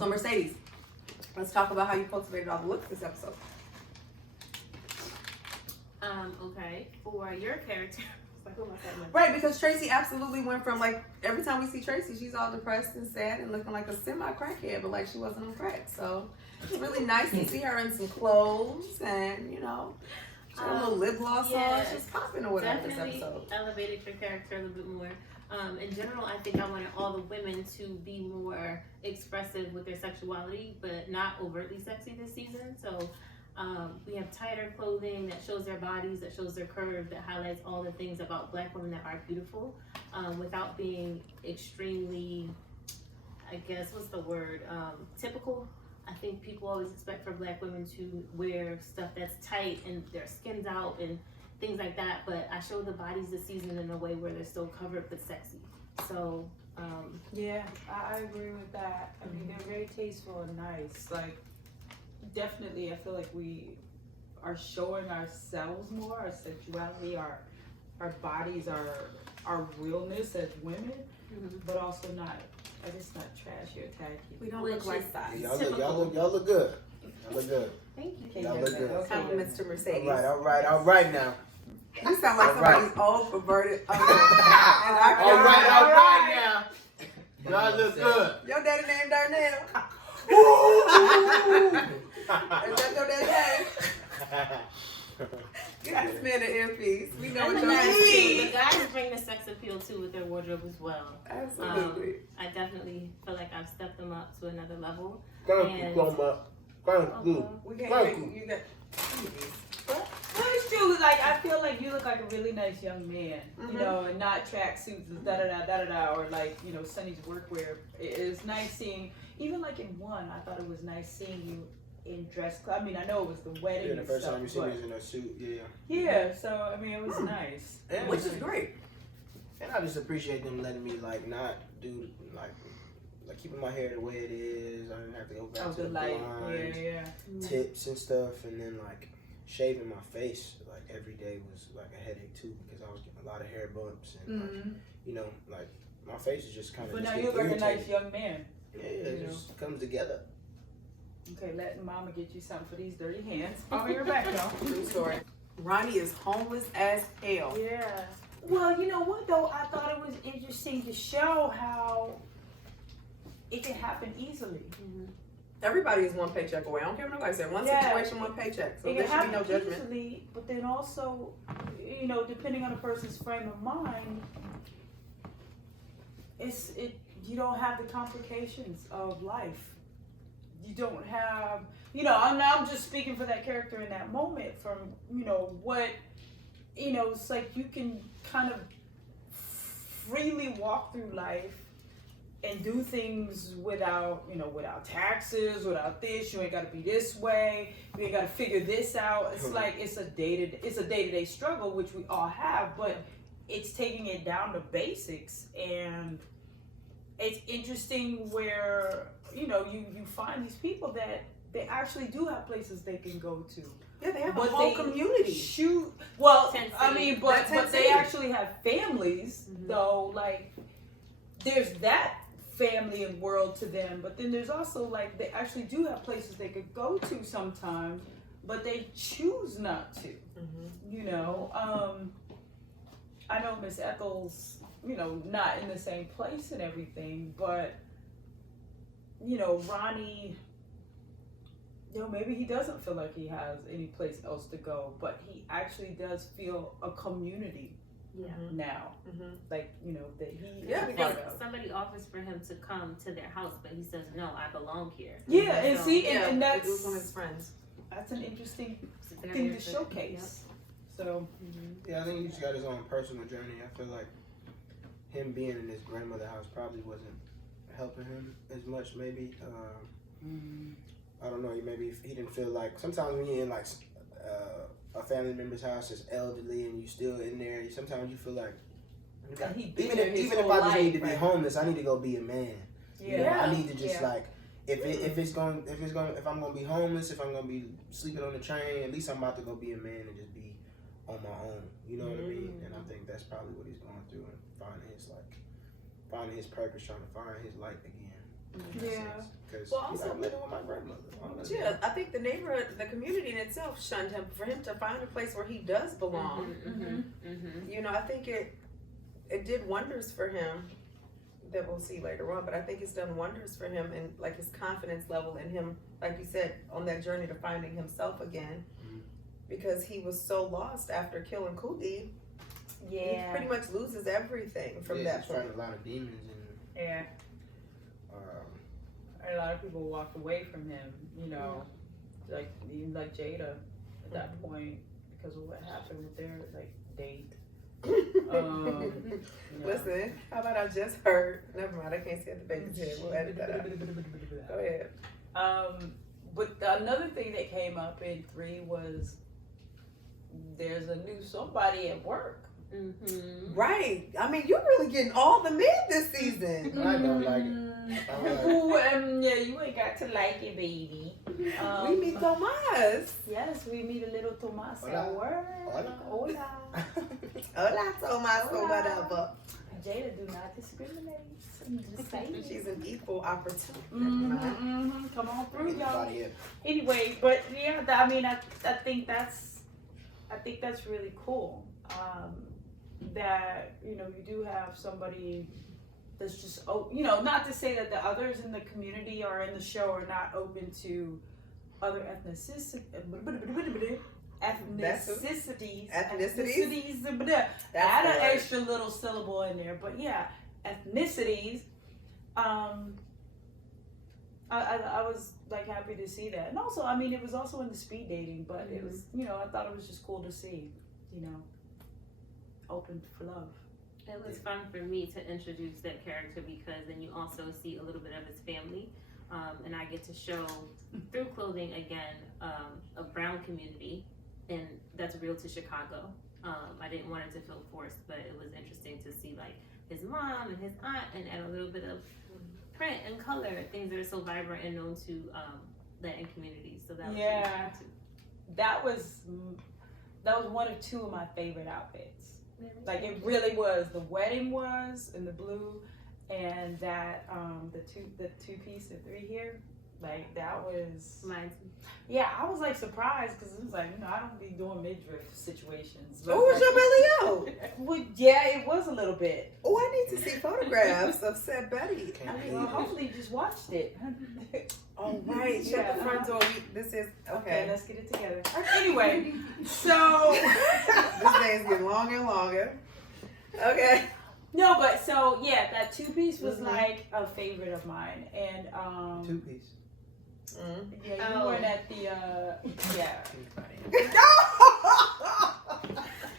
So Mercedes, let's talk about how you cultivated all the looks this episode. Okay. For your character, like, who am I saying? Right, because Tracy absolutely went from, like, every time we see Tracy, she's all depressed and sad and looking like a semi-crackhead, but like she wasn't on crack. So it's really nice to see her in some clothes and, you know, she had a little lip gloss on. She's popping or whatever this Definitely episode. elevated your character a little bit more. In general, I think I wanted all the women to be more expressive with their sexuality, but not overtly sexy this season. So we have tighter clothing that shows their bodies, that shows their curve, that highlights all the things about Black women that are beautiful, without being extremely, I guess, what's the word, typical. I think people always expect for Black women to wear stuff that's tight and their skin's out and things like that, but I show the bodies this season in a way where they're still covered but sexy. So yeah, I agree with that. I mean, they're very tasteful and nice. Like, definitely I feel like we are showing ourselves more, our sexuality, our bodies, our realness as women, but also not, I just not trashy or tacky. We don't look like that. Y'all look good. Y'all look good. thank you. Y'all look good. Compliments to Mercedes. All right now. You sound like somebody's old, perverted. All All right now. Y'all look good. Your daddy named Darnell. Is that your daddy name? Get this man an earpiece. We know what And your name the guys bring the sex appeal too with their wardrobe as well. Absolutely. I definitely feel like I've stepped them up to another level. Thank you so much. Thank you. We can't you got Well, it's true. Like, I feel like you look like a really nice young man, you know, and not tracksuits and da-da-da, or like, you know, Sonny's workwear. It's nice seeing, even like in one, I thought it was nice seeing you in dress clothes. I mean, I know it was the wedding Yeah, the and first stuff, time you see me but was in a suit, yeah. yeah, so, I mean, it was nice. And, which is great. And I just appreciate them letting me, like, not do, like keeping my hair the way it is. I didn't have to go back to the blonde, tips and stuff, and then, like, shaving my face like every day was like a headache too, because I was getting a lot of hair bumps and like, you know, like my face is just kind of. But now you look like a nice young man. Yeah, it just comes together. Okay, let Mama get you something for these dirty hands. I'll be right back, y'all. True story. Ronnie is homeless as hell. Yeah. Well, you know what though? I thought it was interesting to show how it can happen easily. Everybody is one paycheck away. I don't care what nobody said. One situation, one paycheck. So it there can should be no happen judgment. easily, but then also, you know, depending on a person's frame of mind, you don't have the complications of life. You don't have, you know, I'm just speaking for that character in that moment from, you know, what, you know, it's like you can kind of freely walk through life and do things without, you know, without taxes, without this. You ain't got to be this way. You ain't got to figure this out. It's like it's a day-to-day struggle, which we all have, but it's taking it down to basics. And it's interesting where, you know, you find these people that they actually do have places they can go to. Yeah, they have a whole community. But they actually have families, though. Like, there's that family and world to them, but then there's also like they actually do have places they could go to sometimes, but they choose not to. You know, I know Miss Ethel's, you know, not in the same place and everything, but you know, Ronnie, you know, maybe he doesn't feel like he has any place else to go, but he actually does feel a community now. Like, you know, that he because somebody offers for him to come to their house, but he says, no, I belong here. Yeah, and so, see, and that's it was one of his friends. That's an interesting thing to showcase. So yeah, I think he's got his own personal journey. I feel like him being in his grandmother's house probably wasn't helping him as much. Maybe I don't know. Maybe he didn't feel like sometimes when you're in like a family member's house that's elderly and you still in there, sometimes you feel like even if I just need to be homeless, I need to go be a man. You know, I need to just like if I'm gonna be homeless, if I'm gonna be sleeping on the train, at least I'm about to go be a man and just be on my own. You know what I mean? And I think that's probably what he's going through and finding his purpose, trying to find his light again. Yeah. Because Well, he's also- like living with my grandmother. All that Yeah, I think the neighborhood, the community in itself shunned him. For him to find a place where he does belong, you know, I think it did wonders for him. That we'll see later on, but I think it's done wonders for him and like his confidence level in him, like you said, on that journey to finding himself again, because he was so lost after killing Cooley. He pretty much loses everything from that he's point. fighting a lot of demons and Yeah. A lot of people walked away from him, you know, like even like Jada at that point because of what happened with their like date. Listen, how about I just heard? Never mind, I can't see at the baby's head. We'll edit that out. Go ahead. But another thing that came up in 3 was there's a new somebody at work. Right. I mean, you're really getting all the men this season. I don't like it. I don't like it. Ooh, yeah, you ain't got to like it, baby. We meet Tomas. Yes, we meet a little Tomas Hola. at work. Hola. Hola. Hola, Tomas, or Hola. whatever. Jada do not discriminate. I'm just saying. She's an equal opportunity. Come on through, y'all. Everybody in. Anyway, but yeah, I mean, I think that's really cool. That you know you do have somebody that's just you know, not to say that the others in the community or in the show are not open to other ethnicities. Add an extra little syllable in there, but yeah, ethnicities. I was like happy to see that, and also, I mean, it was also in the speed dating, but it was, you know, I thought it was just cool to see, you know, open for love. It was fun for me to introduce that character because then you also see a little bit of his family, and I get to show through clothing again a brown community, and that's real to Chicago. I didn't want it to feel forced, but it was interesting to see like his mom and his aunt and add a little bit of print and color, things that are so vibrant and known to Latin communities. So that was really fun too. That was one of 2 of my favorite outfits. Like it really was. The wedding was in the blue, and that the two piece, the 3 here, like that was Mine too. Yeah, I was like surprised because it was like, you know, I don't be doing midriff situations. Oh, was your belly out? Well, yeah, it was a little bit. Oh, I need to see photographs of said Betty. I mean, well, hopefully you just watched it. All right, shut the front door. This is Okay, okay. let's get it together. Anyway, so This day is getting longer and longer. Okay. no, but so yeah, that 2 piece was like a favorite of mine, and 2-piece. yeah, you weren't at the yeah.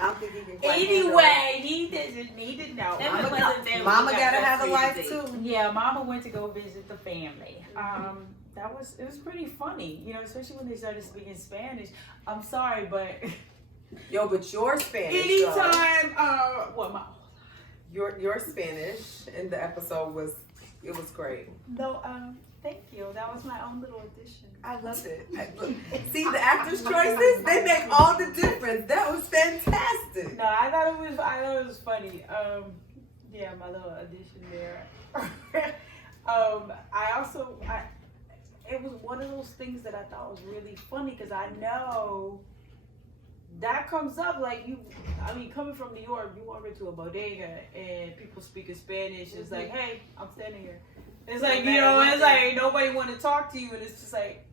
I don't think he can quite Anyway, he doesn't need to know. That wasn't there when Mama we got gotta have a free life date. too. Yeah, Mama went to go visit the family. It was pretty funny, you know, especially when they started speaking Spanish. I'm sorry, but Yo, but your Spanish. though. anytime, Your Spanish in the episode was great. no, thank you. That was my own little addition. I loved it. Look, see the actors' choices, they make all the difference. That was fantastic. No, I thought it was funny. Yeah, my little addition there. It was one of those things that I thought was really funny because I know that comes up coming from New York, you walk into a bodega and people speaking Spanish. It's like, hey, I'm standing here. It's like, you know, it's like nobody want to talk to you, and it's just like,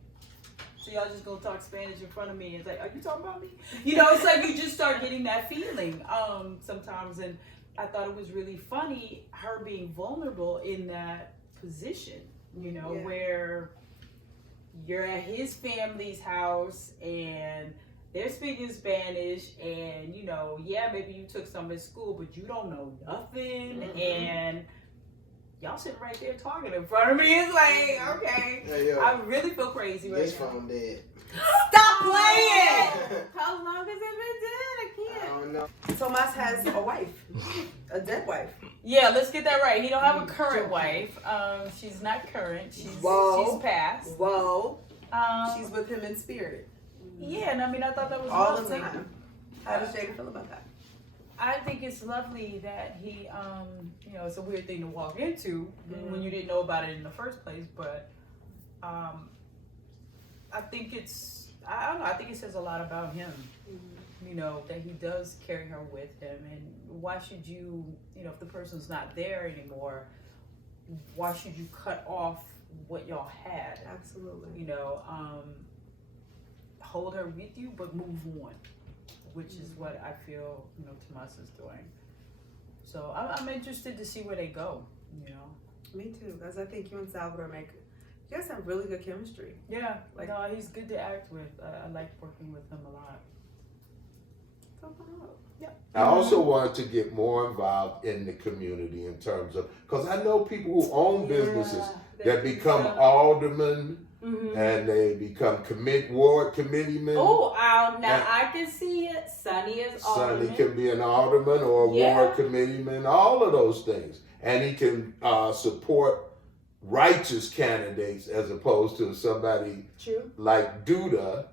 so y'all just gonna talk Spanish in front of me. It's like, are you talking about me? You know, it's like you just start getting that feeling sometimes, and I thought it was really funny her being vulnerable in that position, you know, where you're at his family's house and they're speaking Spanish, and you know, yeah, maybe you took some in school, but you don't know nothing, and y'all sitting right there talking in front of me. It's like, okay, Hey, yo, I really feel crazy right this now. phone dead. Stop playing! How long has it been dead? I I can't. don't know. Tomas has a wife, a dead wife. Yeah, let's get that right. He don't have a current wife. She's not current. She's passed. Whoa. She's with him in spirit. Yeah, and I mean, I thought that was All lovely. the time. How does Jada feel about that? I think it's lovely that he, it's a weird thing to walk into when you didn't know about it in the first place, but I think I don't know, I think it says a lot about him, that he does carry her with him, and why should you, if the person's not there anymore, why should you cut off what y'all had? Absolutely. Hold her with you, but move on, which is what I feel, Tomas is doing. So I'm interested to see where they go, Me too, because I think you and Salvador you guys have really good chemistry. Yeah, no, he's good to act with. I like working with him a lot. Yeah. I also wanted to get more involved in the community in terms of, because I know people who own businesses that become aldermen and they become ward committeemen. I can see it. Sonny is alderman. Sonny can be an alderman or a ward committeeman, all of those things. And he can support righteous candidates as opposed to somebody like Duda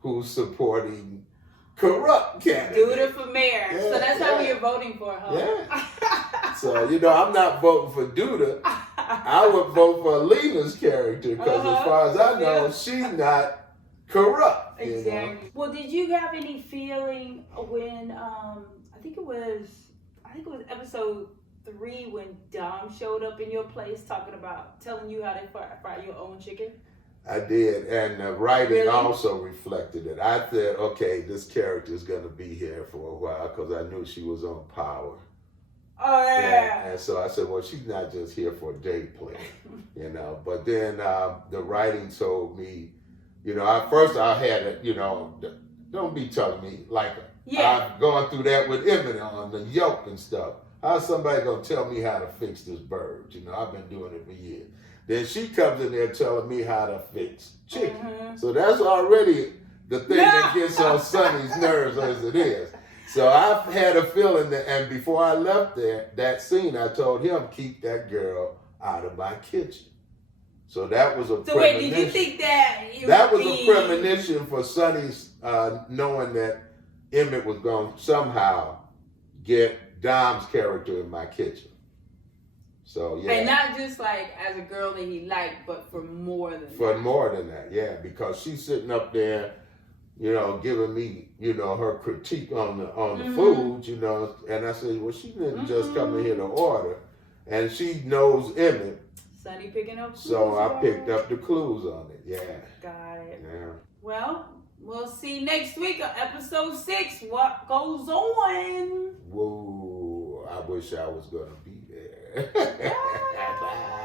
who's supporting corrupt candidates. Duda for mayor. Yeah, so that's how you're voting for, huh? Yeah. So, I'm not voting for Duda. I would vote for Alina's character because as far as I know, she's not corrupt. Exactly. Well, did you have any feeling when I think it was episode 3 when Dom showed up in your place telling you how to fry your own chicken? I did, and the writing also reflected it. I said, okay, this character is going to be here for a while because I knew she was on Power. Oh, yeah. And so I said, well, she's not just here for day play, But then the writing told me, at first I had it, don't be telling me, like, I've gone through that with Emmett on the yolk and stuff. How's somebody going to tell me how to fix this bird? I've been doing it for years. Then she comes in there telling me how to fix chicken. So that's already the thing that gets on Sonny's nerves as it is. So I've had a feeling that, and before I left that scene, I told him, keep that girl out of my kitchen. So that was a premonition. So wait, did you think that that was a premonition for Sonny's knowing that Emmett was going to somehow get Dom's character in my kitchen. So yeah. And not just like as a girl that he liked, but for more than that, yeah. Because she's sitting up there, giving me, her critique on the food, and I said, well, she didn't just come in here to order. And she knows Emmett. Sonny picking up clues. So I picked up the clues on it, yeah. Got it. Yeah. Well, we'll see next week on episode 6 what goes on. Whoa, I wish I was going to be there. Bye.